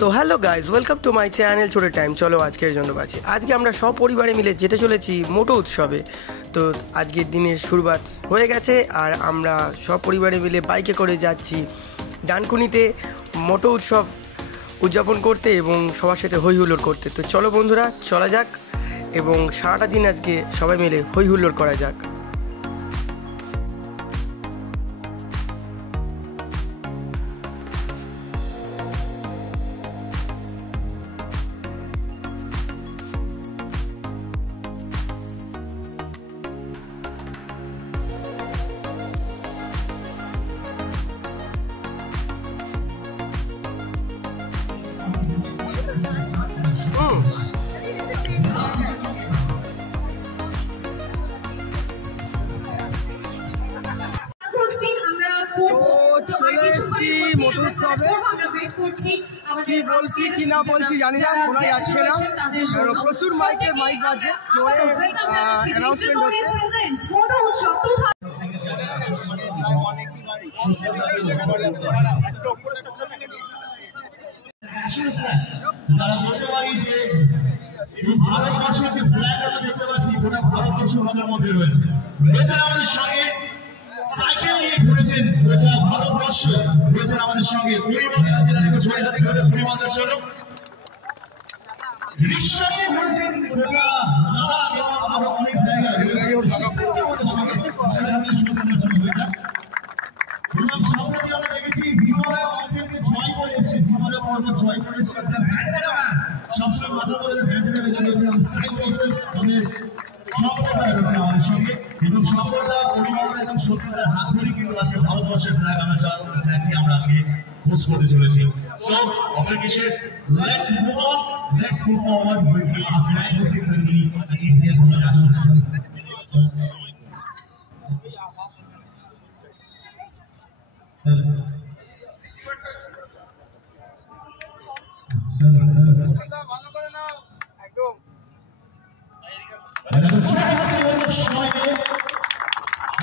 So hello guys, welcome to my channel ছোটো time. চলো আজকের জন্য বাঁচি। আজকে আমরা সপরিবারে মিলে যেতে চলেছি মোটো উৎসবে। তো আজকের দিনের শুরুয়াত হয়ে গেছে আর আমরা সপরিবারে মিলে বাইকে করে যাচ্ছি ডানকুনিতে মোটো উৎসব উদযাপন করতে এবং সবার সাথে হই হুল্লোড় করতে। তো চলো বন্ধুরা, চলা যাক এবং সারাটা দিন আজকে সবাই মিলে হই হুল্লোড় করা যাক। বলছি কি না বলছি জানি না, শোনা যাচ্ছে না, প্রচুর মাইক বাজছে, জোরে অ্যানাউন্সমেন্ট হচ্ছে। ভারতবর্ষের যে ফ্ল্যাগ আমরা দেখতে পাচ্ছি গোটা ভারতবর্ষ আমাদের মধ্যে রয়েছে। এছাড়া আমাদের সঙ্গে সাইকেল নিয়ে ঘুরেছেন গোটা ভারতবর্ষ, রয়েছেন আমাদের সঙ্গে পরিবহনের জন্য রিক্সা নিয়ে ঘুরেছেন গোটা লাদাখ এবং আরো অনেক জায়গায় সম্প্রতি আমরা দেখেছি হিমালয় মাউন্টেনকে জয় করেছে, হিমালয় পর্বত জয় করেছে। সবসময় মাথার মধ্যে ভ্যান্ডেলা লেগেছিলাম সাইকেল আমাদের সম্প্রদায় রয়েছে আমাদের সঙ্গে এবং সম্প্রদায় পরিমাণটা এবং সত্যতার হাত ধরে কিন্তু আজকে ভারতবর্ষের ফ্ল্যাগ আমরা আজকে হোস্ট করতে চলেছি। সো অপেক্ষা let's move on, let's move forward with our flag hosting ceremony and Indian national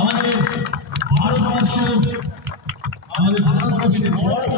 আমাদের ভারতবর্ষ আমাদের ভারতবর্ষের গর্ব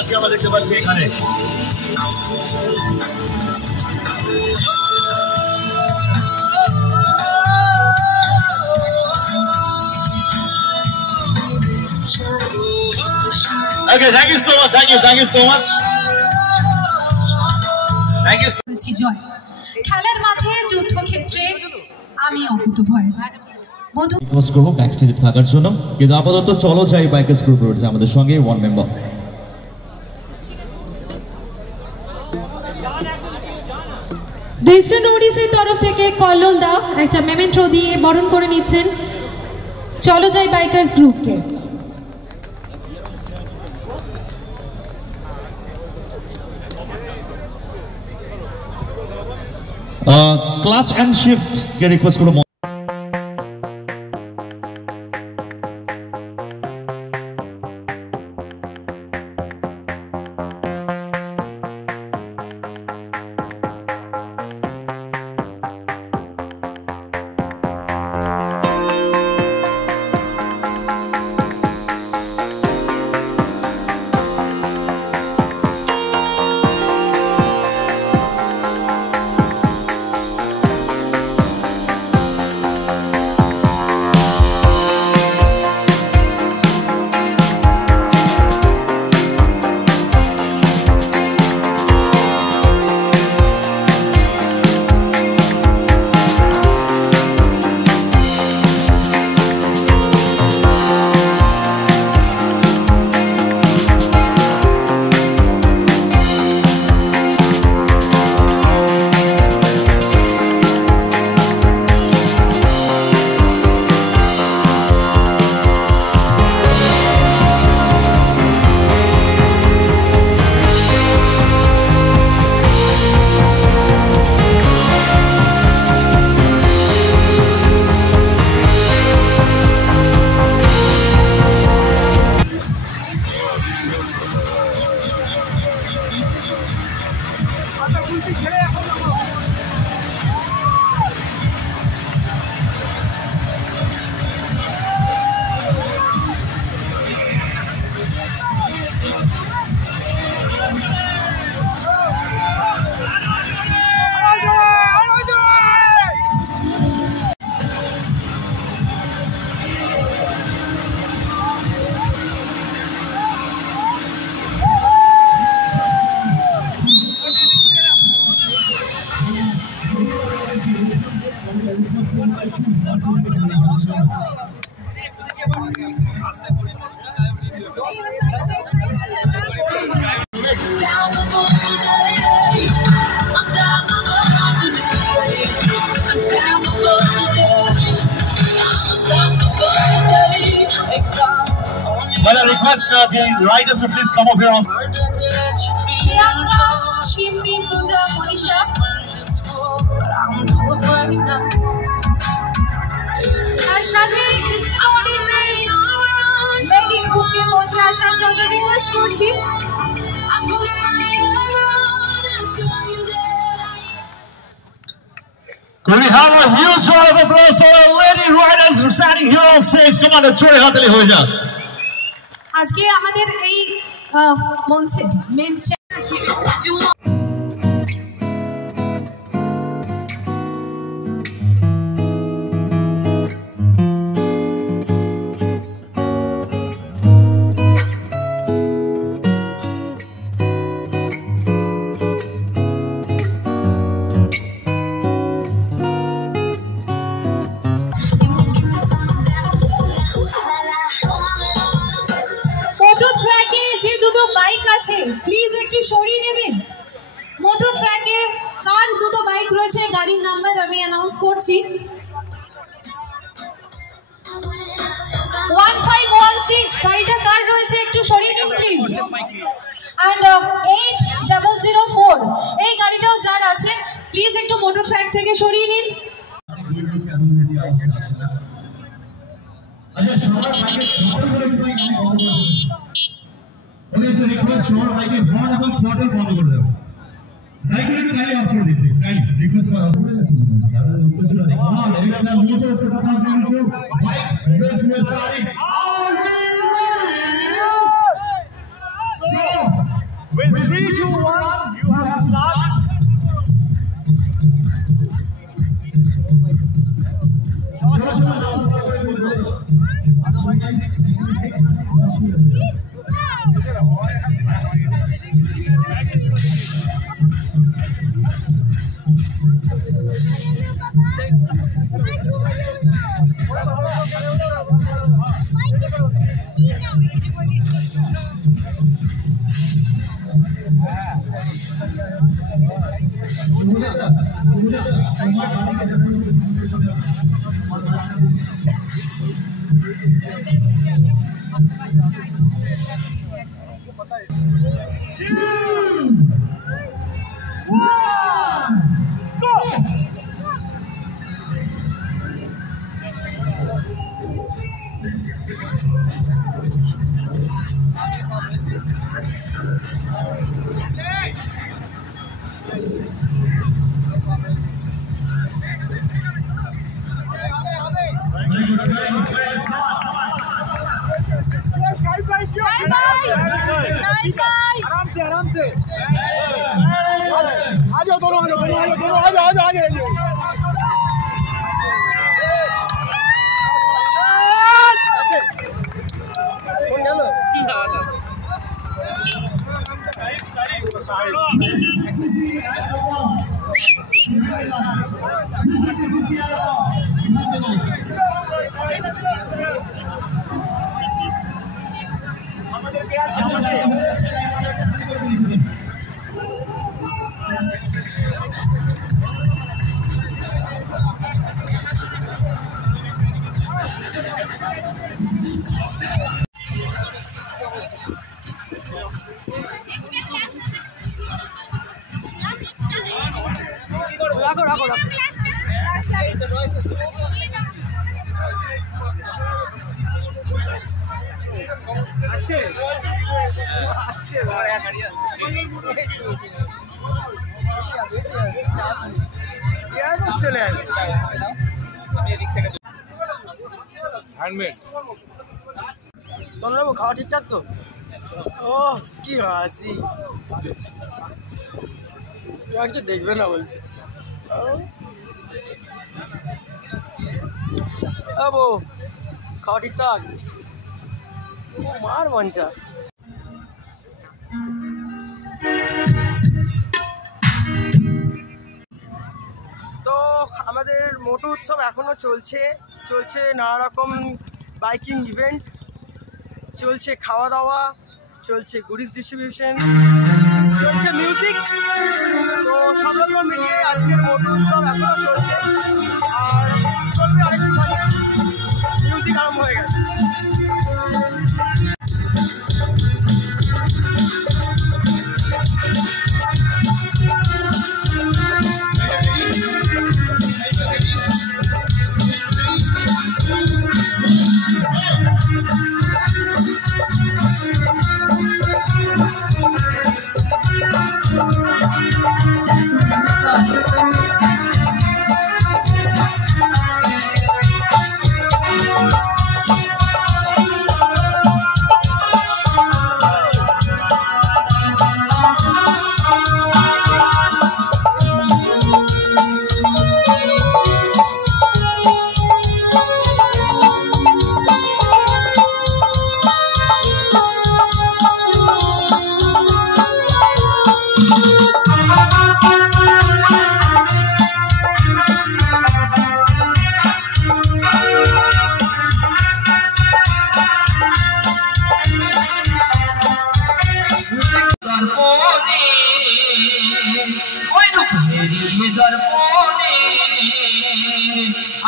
আজকে আমরা দেখতে পাচ্ছি এখানে Okay, thank you so much. Thank you so much. Thank you. জয় খেলার মাঠে যুদ্ধক্ষেত্রে আমি অকুতভয় রিকোয়েস্ট করব ব্যাক স্টেজে থাকার জন্য, কিন্তু আপাতত চলো যাই বাইকার্স গ্রুপ রয়েছে আমাদের সঙ্গে ওয়ান মেম্বার। ডিস্ট্রিক্ট ওডিসির তরফ থেকে কল্লোল দা একটা মেমেন্টো দিয়ে বরণ করে নিচ্ছেন চলো যাই বাইকার্স গ্রুপকে। ক্লাচ অ্যান্ড শিফট কে রিকোয়েস্ট করব। Well, I request the riders to please come up here on. Could we have a huge round of applause for our lady riders who are standing here on stage? Come on, chore hatali hoye ja. আজকে আমাদের এই মঞ্চে main please একটু সরিয়ে নেবেন। Motor ট্র্যাকে কার দুটো bike রয়েছে গাড়ির নাম্বার আমি অ্যানাউন্স করছি 1516 গাড়িটা কার রয়েছে একটু সরিয়ে নিন প্লিজ। এন্ড 8004 এই গাড়িটাও যার আছে প্লিজ একটু মোটর ট্র্যাক থেকে সরিয়ে নিন। Okay, so request short like a horn এবং throttle বন্ধ করে দাও। With 3, 2, 1, you have to start. आराम से आ जाओ दोनों आ जाओ हैंडमेड তোমরা খাওয়া ঠিকঠাক তো? ও কি হাসি, একটু দেখবে না বলছে। আবো খাওয়া ঠিকঠাক, ও মার মঞ্চা। তো আমাদের মোটু উৎসব এখনো চলছে নানা রকম বাইকিং ইভেন্ট চলছে, খাওয়া দাওয়া চলছে, গুডিস ডিস্ট্রিবিউশন চলছে, মিউজিক। তো সব রকম মিলিয়ে আজকের মোটু উৎসব এখনো চলছে আর চলবে আরেকটু ভালো। মিউজিক আরম্ভ হয়ে গেছে।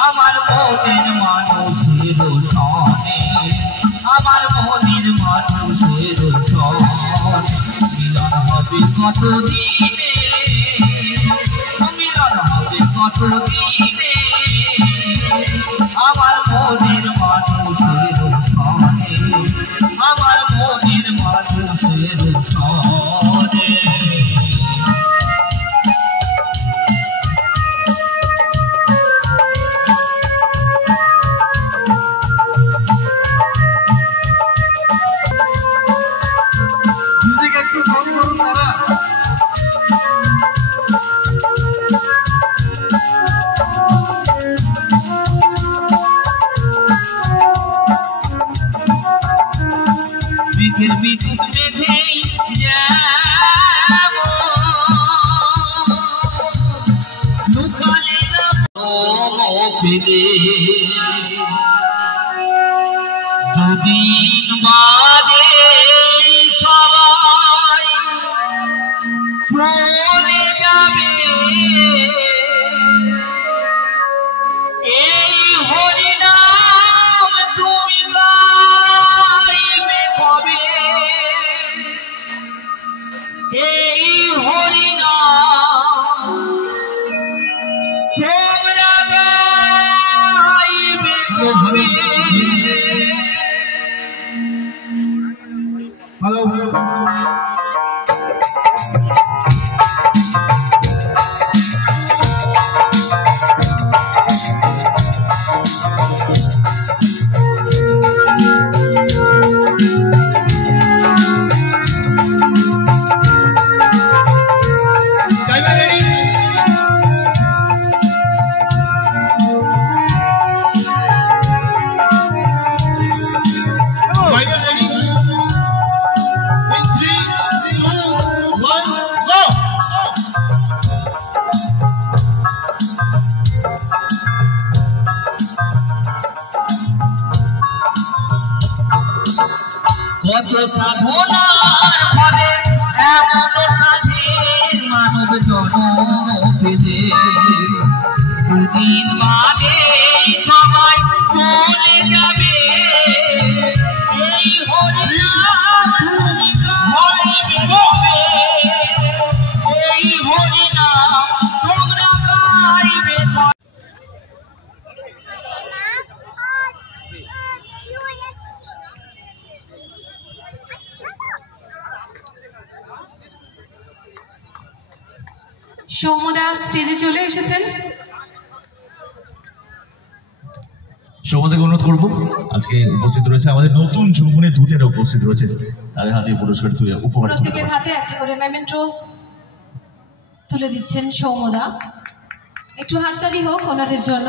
আমার মনের মানুষের সনে, আমার মনের মানুষের সনে মিলন হবে কতদিনে, মিলন হবে কতদিনে, আমার মনের মানুষের সনে, আমার মনের মানুষের সনে। ফেলে দুদিন বাদে সবাই চলে যাবে এই হরিনাম তুমি গাইবে কবে এই হরিনাম তোমরা গাইবে কবে হ্যালো কত সাধনার ফলে এমন স্বাধীন মানব জন্ম পেলে দুদিন বাদে সবাই চলে যাবে এই হরিনাম তুমি গাইবে কবে এই হরিনাম তোমরা গাইবে কবে সৌমদা স্টেজে চলে এসেছেন। সৌমদাকে অনুরোধ করবো, আজকে উপস্থিত রয়েছে আমাদের নতুন যৌবনের দূতেরা উপস্থিত রয়েছে, তাদের হাতে পুরস্কার তুলে উপহার তুলে প্রত্যেকের হাতে একটা করে মেমেন্টো তুলে দিচ্ছেন সৌমদা। একটু হাততালি হোক ওনাদের জন্য।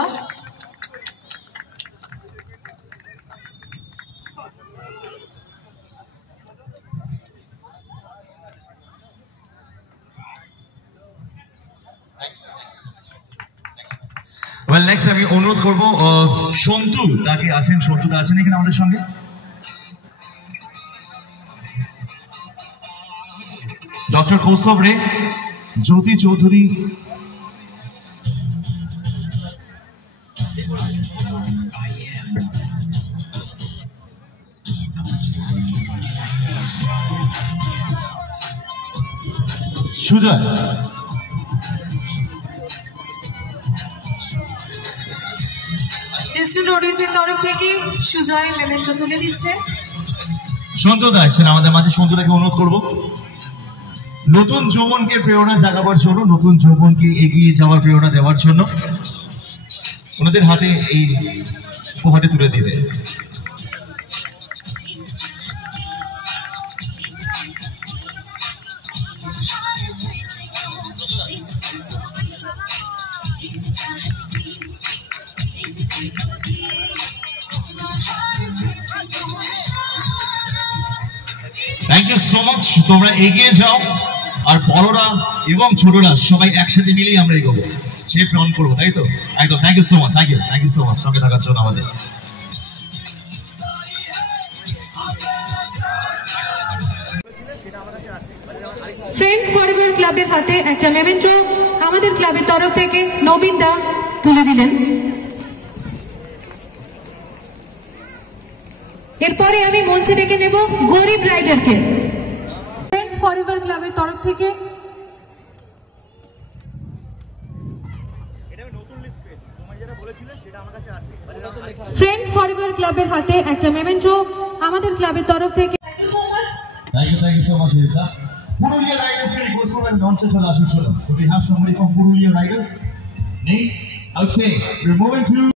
ওয়েল নেক্সট আমি অনুরোধ করবো সন্তু তাকে আছেন, সন্তু দা আছেন এখানে আমাদের সঙ্গে। ডক্টর কৌস্তব রে, জ্যোতি চৌধুরী, সুজয়, ডিস্ট্রিক্ট রোডিসের তরফ থেকে সুজয় মেমেন্টো তুলে দিচ্ছে। সন্তু দা আসছেন আমাদের মাঝে। সন্তুটাকে অনুরোধ করবো নতুন যৌবনকে প্রেরণা জাগাবার জন্য, নতুন যৌবনকে এগিয়ে যাওয়ার প্রেরণা দেওয়ার জন্য ওনাদের হাতে এই উপহারটি তুলে দিতে। Thank you so much. তোমরা এগিয়ে যাও, আর বড়রা এবং ছোটরা সবাই একসাথে মিলেই আমরা এগোবো, সে প্ল্যান করবো, তাই তো? একদম। Thank you so much, thank you so much সঙ্গে থাকার জন্য আমাদের। ফ্রেন্ডস ফরএভার ক্লাবের হাতে একটা মেমেন্টো আমাদের ক্লাবের তরফ থেকে নবীন দা তুলে দিলেন। এরপরে আমি মঞ্চে ডেকে নেব গরিব রাইডারকে। ফ্রেন্ডস ফরএভার ক্লাবের তরফ থেকে ফ্রেন্ডস ফরএভার ক্লাবের হাতে একটা মেমেন্টো আমাদের ক্লাবের তরফ থেকে। Thank you so much, Rita. Purulia Riders here goes for an non-chef Ashushana. So we have somebody from Purulia Riders. Nate? Okay, we're moving to